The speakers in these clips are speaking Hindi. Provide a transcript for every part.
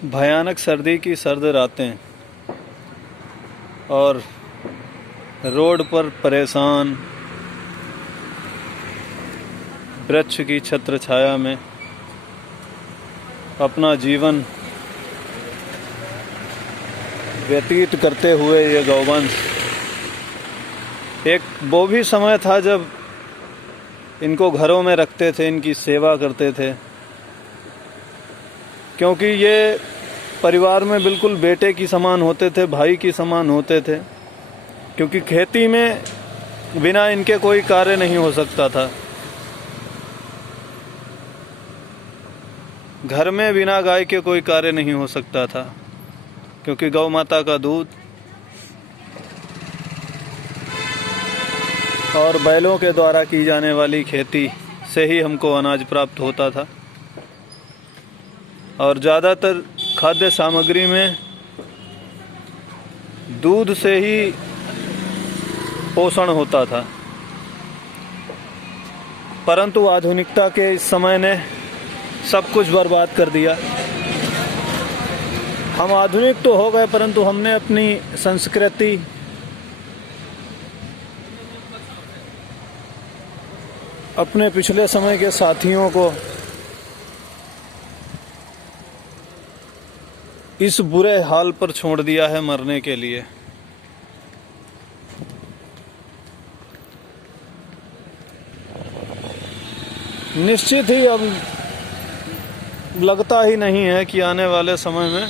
भयानक सर्दी की सर्द रातें और रोड पर परेशान वृक्ष की छत्र छाया में अपना जीवन व्यतीत करते हुए ये गौवंश, एक वो भी समय था जब इनको घरों में रखते थे, इनकी सेवा करते थे, क्योंकि ये परिवार में बिल्कुल बेटे की समान होते थे, भाई की समान होते थे। क्योंकि खेती में बिना इनके कोई कार्य नहीं हो सकता था, घर में बिना गाय के कोई कार्य नहीं हो सकता था, क्योंकि गौ माता का दूध और बैलों के द्वारा की जाने वाली खेती से ही हमको अनाज प्राप्त होता था। और ज़्यादातर खाद्य सामग्री में दूध से ही पोषण होता था। परंतु आधुनिकता के इस समय ने सब कुछ बर्बाद कर दिया। हम आधुनिक तो हो गए, परंतु हमने अपनी संस्कृति, अपने पिछले समय के साथियों को इस बुरे हाल पर छोड़ दिया है मरने के लिए। निश्चित ही अब लगता ही नहीं है कि आने वाले समय में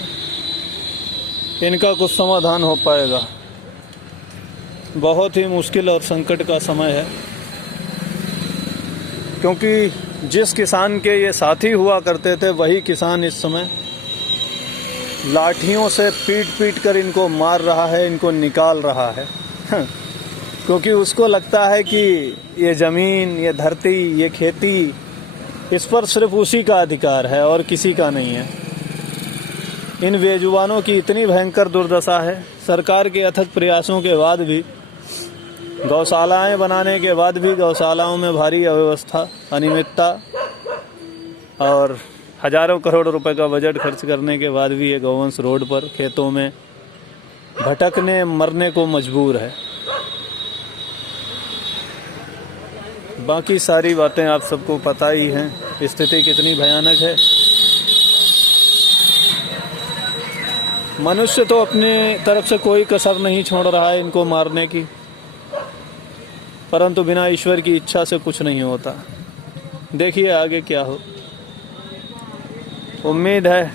इनका कुछ समाधान हो पाएगा। बहुत ही मुश्किल और संकट का समय है, क्योंकि जिस किसान के ये साथी हुआ करते थे वही किसान इस समय लाठियों से पीट पीट कर इनको मार रहा है, इनको निकाल रहा है। क्योंकि उसको लगता है कि ये ज़मीन, ये धरती, ये खेती, इस पर सिर्फ उसी का अधिकार है और किसी का नहीं है। इन बेजुबानों की इतनी भयंकर दुर्दशा है। सरकार के अथक प्रयासों के बाद भी, गौशालाएं बनाने के बाद भी गौशालाओं में भारी अव्यवस्था, अनियमितता और हजारों करोड़ रुपए का बजट खर्च करने के बाद भी ये गौवंश रोड पर, खेतों में भटकने, मरने को मजबूर है। बाकी सारी बातें आप सबको पता ही हैं, स्थिति कितनी भयानक है। मनुष्य तो अपनी तरफ से कोई कसर नहीं छोड़ रहा है इनको मारने की, परंतु बिना ईश्वर की इच्छा से कुछ नहीं होता। देखिए आगे क्या हो। उम्मीद है,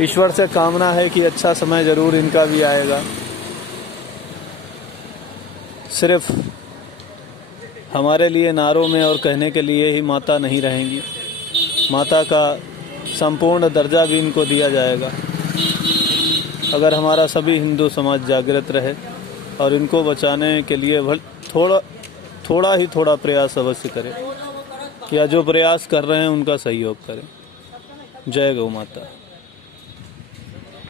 ईश्वर से कामना है कि अच्छा समय जरूर इनका भी आएगा। सिर्फ हमारे लिए नारों में और कहने के लिए ही माता नहीं रहेंगी, माता का संपूर्ण दर्जा भी इनको दिया जाएगा अगर हमारा सभी हिंदू समाज जागृत रहे और इनको बचाने के लिए थोड़ा प्रयास अवश्य करे, या जो प्रयास कर रहे हैं उनका सहयोग करें। जय गौ माता।